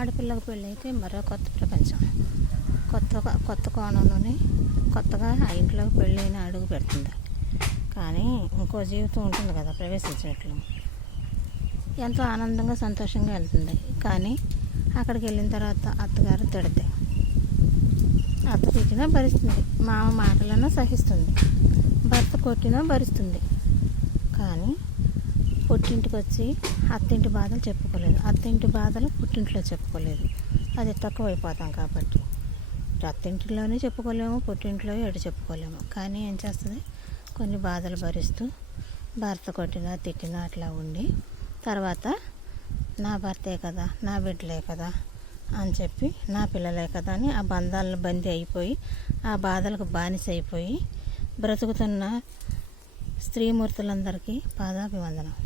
ఆడపిల్లకి పెళ్ళి అయితే మరో కొత్త ప్రపంచం. కొత్త కోణంలోనే కొత్తగా ఆ ఇంట్లోకి పెళ్ళైన అడుగు పెడుతుంది. కానీ ఇంకో జీవితం ఉంటుంది కదా ప్రవేశించినట్లు. ఎంతో ఆనందంగా సంతోషంగా వెళ్తుంది. కానీ అక్కడికి వెళ్ళిన తర్వాత అత్తగారు తిడితే అత్త తిట్టినా భరిస్తుంది, మామ మాటలన్నా సహిస్తుంది, భర్త కొట్టినా భరిస్తుంది. కానీ పుట్టింటికి వచ్చి అత్తింటి బాధలు చెప్పుకోలేదు, అత్తింటి బాధలు పుట్టింట్లో చెప్పుకోలేదు. అది తక్కువైపోతాం కాబట్టి అత్తింటిలోనే చెప్పుకోలేము, పుట్టింట్లో ఎటు చెప్పుకోలేము. కానీ ఏం చేస్తుంది, కొన్ని బాధలు భరిస్తూ భర్త కొట్టినా తిట్టినా అట్లా ఉండి తర్వాత నా భర్తే కదా, నా బిడ్డలే కదా అని చెప్పి, నా పిల్లలే కదా అని ఆ బంధాలను బందీ అయిపోయి ఆ బాధలకు బానిస అయిపోయి బ్రతుకుతున్న స్త్రీమూర్తులందరికీ పాదాభివందనం.